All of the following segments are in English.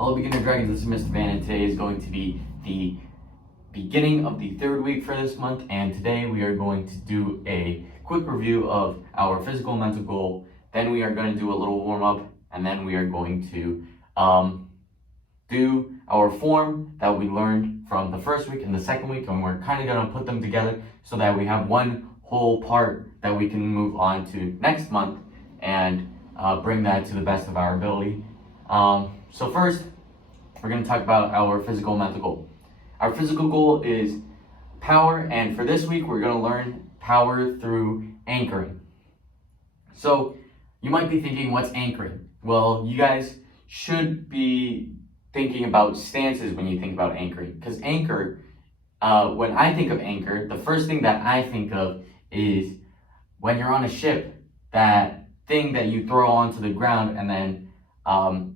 Hello beginner dragons, this is Mr. Van, and today is going to be the beginning of the third week for this month, and today we are going to do a quick review of our physical and mental goal. Then we are going to do a little warm-up, and then we are going to do our form that we learned from the first week and the second week, and we're kind of going to put them together so that we have one whole part that we can move on to next month and bring that to the best of our ability. So first, we're going to talk about our physical and mental goal. Our physical goal is power, and for this week, we're going to learn power through anchoring. So you might be thinking, what's anchoring? Well, you guys should be thinking about stances when you think about anchoring, because anchor, when I think of anchor, the first thing that I think of is when you're on a ship, that thing that you throw onto the ground and then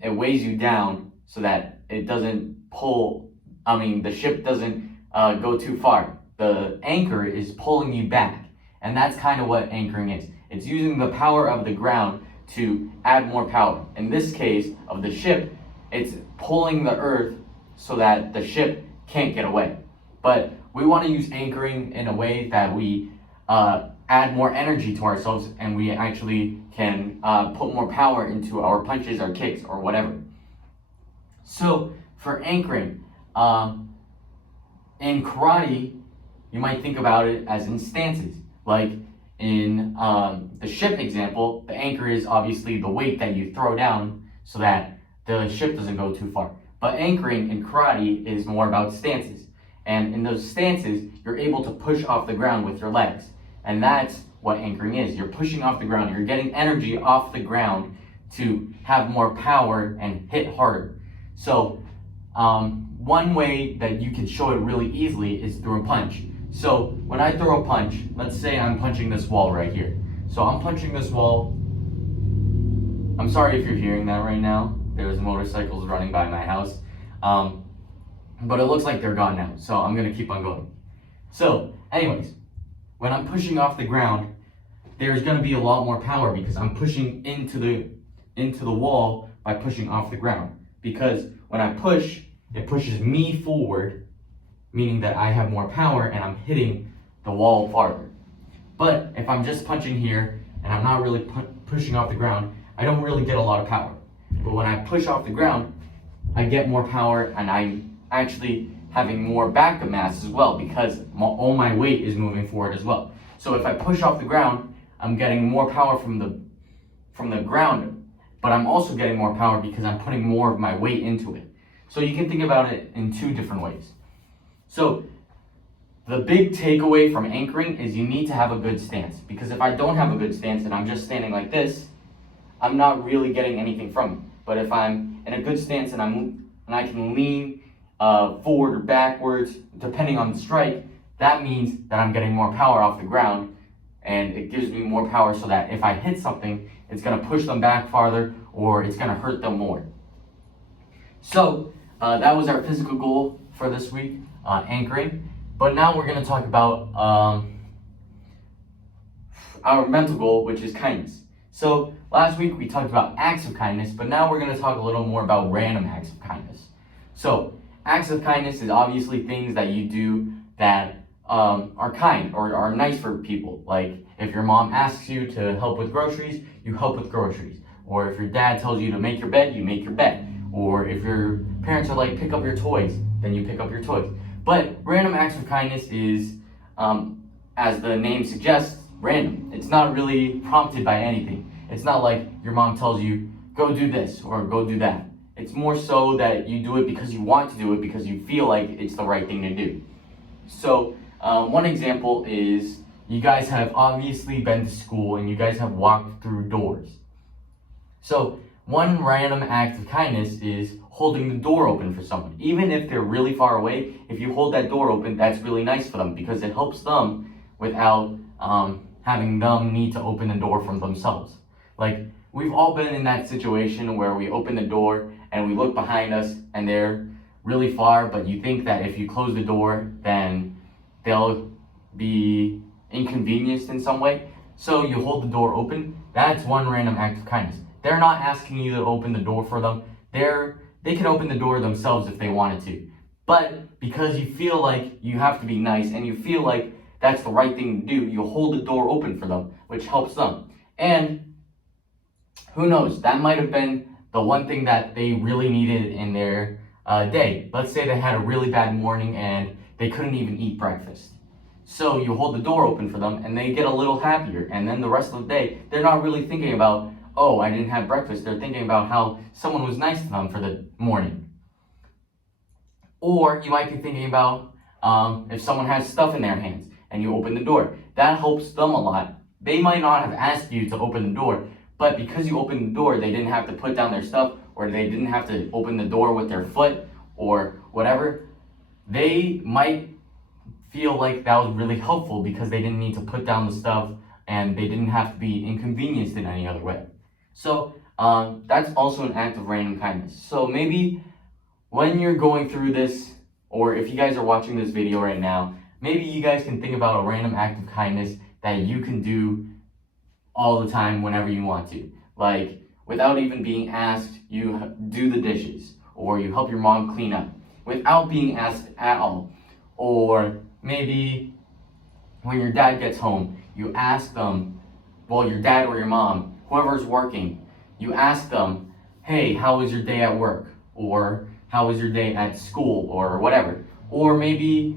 it weighs you down so that it doesn't the ship doesn't go too far. The anchor is pulling you back, and that's kind of what anchoring is. It's using the power of the ground to add more power. In this case of the ship, it's pulling the earth so that the ship can't get away. But we want to use anchoring in a way that we add more energy to ourselves, and we actually can put more power into our punches, our kicks, or whatever. So for anchoring, in karate, you might think about it as in stances. Like in the ship example, the anchor is obviously the weight that you throw down so that the ship doesn't go too far. But anchoring in karate is more about stances. And in those stances, you're able to push off the ground with your legs. And that's what anchoring is. You're pushing off the ground. You're getting energy off the ground to have more power and hit harder. So one way that you can show it really easily is through a punch. So when I throw a punch, let's say I'm punching this wall right here. So I'm punching this wall. I'm sorry if you're hearing that right now. There's motorcycles running by my house. But it looks like they're gone now, so I'm gonna keep on going. So anyways, when I'm pushing off the ground, there's gonna be a lot more power because I'm pushing into the wall by pushing off the ground. Because when I push, it pushes me forward, meaning that I have more power and I'm hitting the wall farther. But if I'm just punching here and I'm not really pushing off the ground, I don't really get a lot of power. But when I push off the ground, I get more power, and I'm actually having more backup mass as well because all my weight is moving forward as well. So if I push off the ground, I'm getting more power from the ground, but I'm also getting more power because I'm putting more of my weight into it. So you can think about it in two different ways. So the big takeaway from anchoring is you need to have a good stance, because if I don't have a good stance and I'm just standing like this, I'm not really getting anything from it. But if I'm in a good stance and I can lean forward or backwards, depending on the strike, that means that I'm getting more power off the ground, and it gives me more power so that if I hit something, it's going to push them back farther or it's going to hurt them more. So that was our physical goal for this week, anchoring. But now we're going to talk about our mental goal, which is kindness. So last week we talked about acts of kindness, but now we're going to talk a little more about random acts of kindness. So acts of kindness is obviously things that you do that are kind or are nice for people. Like if your mom asks you to help with groceries, you help with groceries. Or if your dad tells you to make your bed, you make your bed. Or if your parents are like, pick up your toys, then you pick up your toys. But random acts of kindness is, as the name suggests, random. It's not really prompted by anything. It's not like your mom tells you, go do this or go do that. It's more so that you do it because you want to do it, because you feel like it's the right thing to do. So one example is, you guys have obviously been to school and you guys have walked through doors. So one random act of kindness is holding the door open for someone. Even if they're really far away, if you hold that door open, that's really nice for them because it helps them without having them need to open the door from themselves. Like, we've all been in that situation where we open the door and we look behind us and they're really far, but you think that if you close the door, then they'll be inconvenienced in some way. So you hold the door open. That's one random act of kindness. They're not asking you to open the door for them. They're they can open the door themselves if they wanted to. But because you feel like you have to be nice and you feel like that's the right thing to do, you hold the door open for them, which helps them. And who knows, that might have been the one thing that they really needed in their day. Let's say they had a really bad morning and they couldn't even eat breakfast. So you hold the door open for them and they get a little happier. And then the rest of the day, they're not really thinking about, oh, I didn't have breakfast. They're thinking about how someone was nice to them for the morning. Or you might be thinking about if someone has stuff in their hands and you open the door. That helps them a lot. They might not have asked you to open the door, but because you opened the door, they didn't have to put down their stuff, or they didn't have to open the door with their foot or whatever. They might feel like that was really helpful because they didn't need to put down the stuff and they didn't have to be inconvenienced in any other way. So that's also an act of random kindness. So maybe when you're going through this, or if you guys are watching this video right now, maybe you guys can think about a random act of kindness that you can do all the time whenever you want to. Like, without even being asked, you do the dishes, or you help your mom clean up without being asked at all. Or maybe when your dad gets home, you ask them, well, your dad or your mom, whoever's working, you ask them, hey, how was your day at work? Or how was your day at school? Or whatever. Or maybe,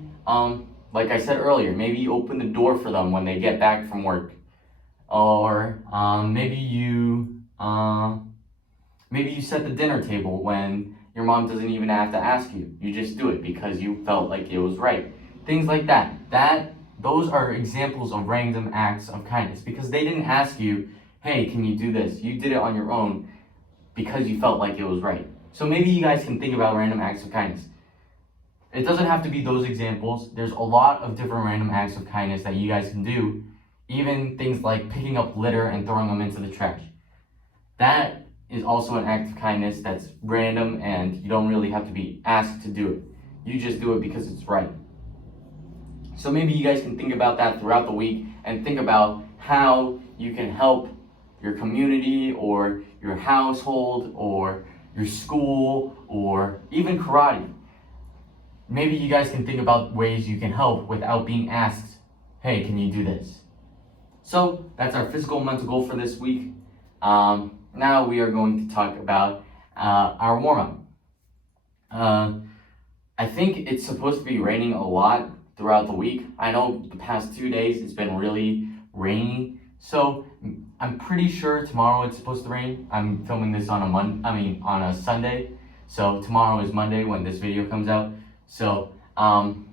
like I said earlier, maybe you open the door for them when they get back from work. Or maybe you set the dinner table when your mom doesn't even have to ask you. You just do it because you felt like it was right. Things like that. Those are examples of random acts of kindness because they didn't ask you, hey, can you do this? You did it on your own because you felt like it was right. So maybe you guys can think about random acts of kindness. It doesn't have to be those examples. There's a lot of different random acts of kindness that you guys can do. Even things like picking up litter and throwing them into the trash. That is also an act of kindness that's random and you don't really have to be asked to do it. You just do it because it's right. So maybe you guys can think about that throughout the week and think about how you can help your community or your household or your school or even karate. Maybe you guys can think about ways you can help without being asked, hey, can you do this? So that's our physical and mental goal for this week. Now we are going to talk about our warm-up. I think it's supposed to be raining a lot throughout the week. I know the past 2 days it's been really rainy, so I'm pretty sure tomorrow it's supposed to rain. I'm filming this on a Sunday, so tomorrow is Monday when this video comes out. So I'm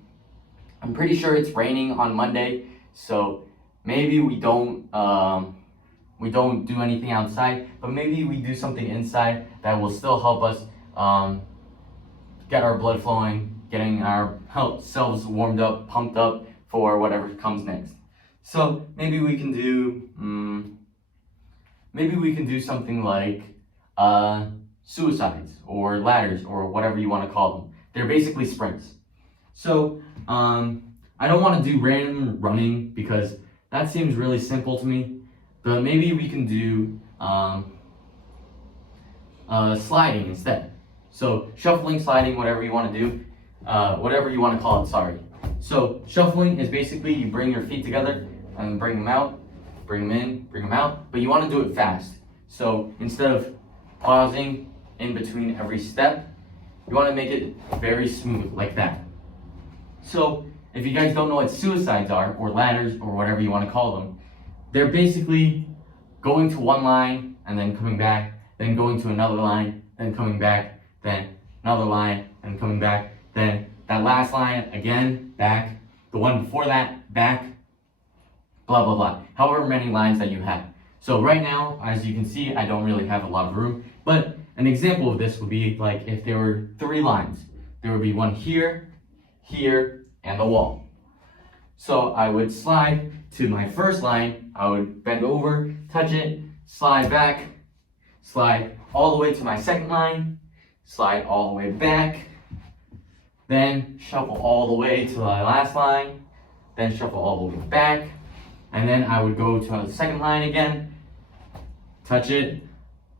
pretty sure it's raining on Monday, so maybe we don't do anything outside, but maybe we do something inside that will still help us get our blood flowing, getting ourselves warmed up, pumped up for whatever comes next. So maybe we can do something like suicides or ladders or whatever you want to call them. They're basically sprints. So I don't want to do random running because that seems really simple to me. But maybe we can do sliding instead. So shuffling, sliding, whatever you want to do, whatever you want to call it, sorry. So shuffling is basically you bring your feet together and bring them out, bring them in, bring them out, but you want to do it fast. So instead of pausing in between every step, you want to make it very smooth, like that. So if you guys don't know what suicides are, or ladders, or whatever you want to call them, they're basically going to one line and then coming back, then going to another line, then coming back, then another line, and coming back, then that last line again, back, the one before that, back, blah, blah, blah. However many lines that you have. So right now, as you can see, I don't really have a lot of room, but an example of this would be like if there were 3 lines. There would be one here, here, and the wall. So I would slide to my first line, I would bend over, touch it, slide back, slide all the way to my second line, slide all the way back, then shuffle all the way to my last line, then shuffle all the way back, and then I would go to the second line again, touch it,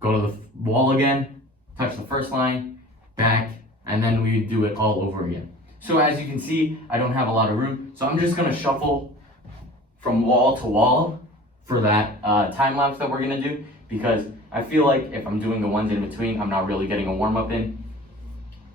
go to the wall again, touch the first line, back, and then we do it all over again. So as you can see, I don't have a lot of room, so I'm just gonna shuffle from wall to wall for that time lapse that we're gonna do, because I feel like if I'm doing the ones in between, I'm not really getting a warm up in.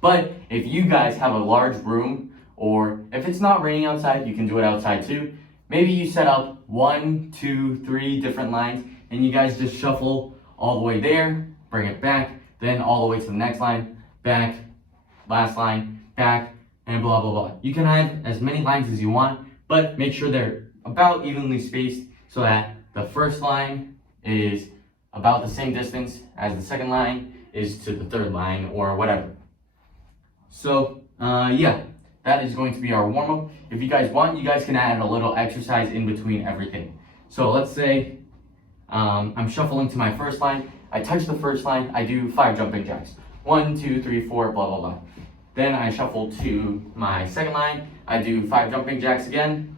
But if you guys have a large room, or if it's not raining outside, you can do it outside too. Maybe you set up 1, 2, 3 different lines, and you guys just shuffle all the way there, bring it back, then all the way to the next line, back, last line, back, and blah, blah, blah. You can add as many lines as you want, but make sure they're about evenly spaced so that the first line is about the same distance as the second line is to the third line, or whatever. So, yeah, that is going to be our warm-up. If you guys want, you guys can add a little exercise in between everything. So let's say I'm shuffling to my first line. I touch the first line, I do 5 jumping jacks. 1, 2, 3, 4, blah, blah, blah. Then I shuffle to my second line, I do 5 jumping jacks again.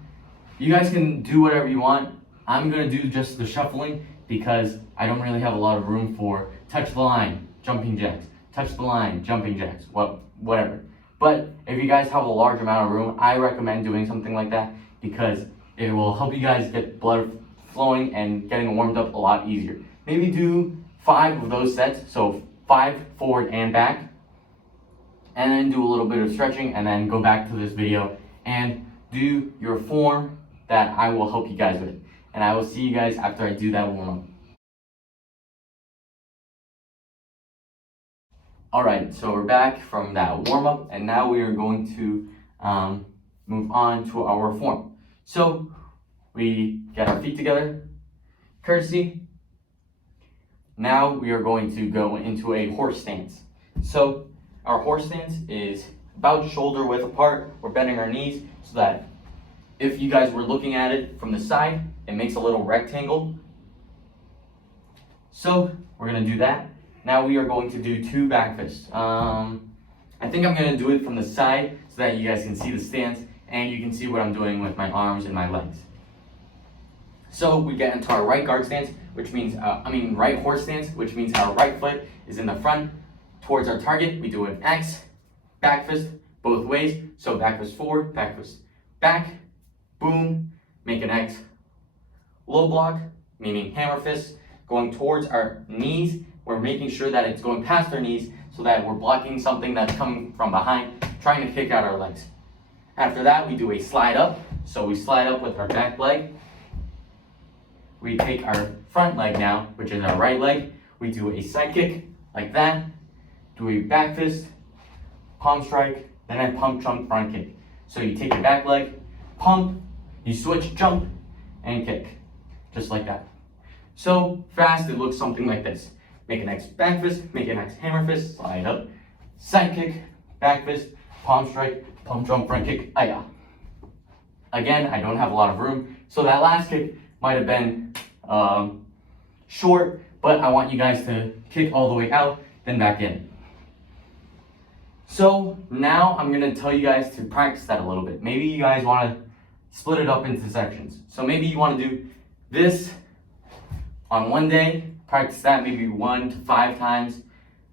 You guys can do whatever you want. I'm gonna do just the shuffling because I don't really have a lot of room for touch the line, jumping jacks, touch the line, jumping jacks, whatever. But if you guys have a large amount of room, I recommend doing something like that because it will help you guys get blood flowing and getting warmed up a lot easier. Maybe do 5 of those sets, so 5 forward and back, and then do a little bit of stretching, and then go back to this video and do your form that I will help you guys with. And I will see you guys after I do that warm-up. Alright, so we're back from that warm-up, and now we are going to move on to our form. So we get our feet together, courtesy. Now we are going to go into a horse stance. So our horse stance is about shoulder width apart. We're bending our knees so that if you guys were looking at it from the side, it makes a little rectangle. So we're gonna do that. Now we are going to do 2 back fists. I think I'm gonna do it from the side so that you guys can see the stance and you can see what I'm doing with my arms and my legs. So we get into our right guard stance, which means, right horse stance, which means our right foot is in the front towards our target. We do an X, back fist, both ways. So back fist forward, back fist back, boom, make an X. Low block, meaning hammer fist, going towards our knees. We're making sure that it's going past our knees so that we're blocking something that's coming from behind, trying to kick out our legs. After that, we do a slide up. So we slide up with our back leg. We take our front leg now, which is our right leg. We do a side kick like that. Do a back fist, palm strike, then a pump jump front kick. So you take your back leg, pump, you switch, jump, and kick. Just like that. So fast, it looks something like this. Make an X back fist, make an X hammer fist, slide up, side kick, back fist, palm strike, pump jump front kick, aya. Again, I don't have a lot of room, so that last kick might have been short, but I want you guys to kick all the way out, then back in. So now I'm gonna tell you guys to practice that a little bit. Maybe you guys wanna split it up into sections. So maybe you wanna do this on one day, practice that maybe 1 to 5 times.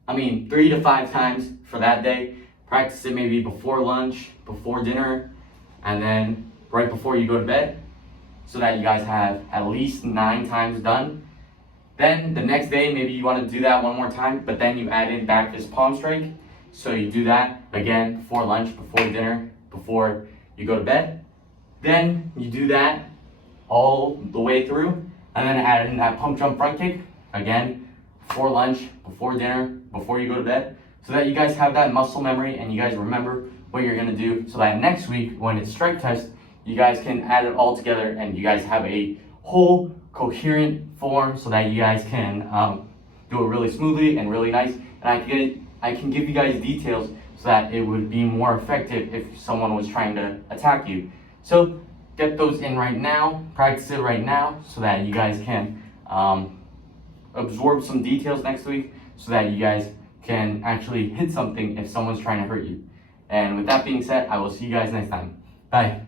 3 to 5 times for that day. Practice it maybe before lunch, before dinner, and then right before you go to bed, so that you guys have at least 9 times done. Then the next day, maybe you want to do that one more time, but then you add in back fist palm strike. So you do that again before lunch, before dinner, before you go to bed. Then you do that all the way through, and then add in that pump jump front kick again before lunch, before dinner, before you go to bed, so that you guys have that muscle memory and you guys remember what you're gonna do, so that next week when it's strike test, you guys can add it all together and you guys have a whole coherent form so that you guys can do it really smoothly and really nice. And I can give you guys details so that it would be more effective if someone was trying to attack you. So get those in right now, practice it right now so that you guys can absorb some details next week so that you guys can actually hit something if someone's trying to hurt you. And with that being said, I will see you guys next time. Bye.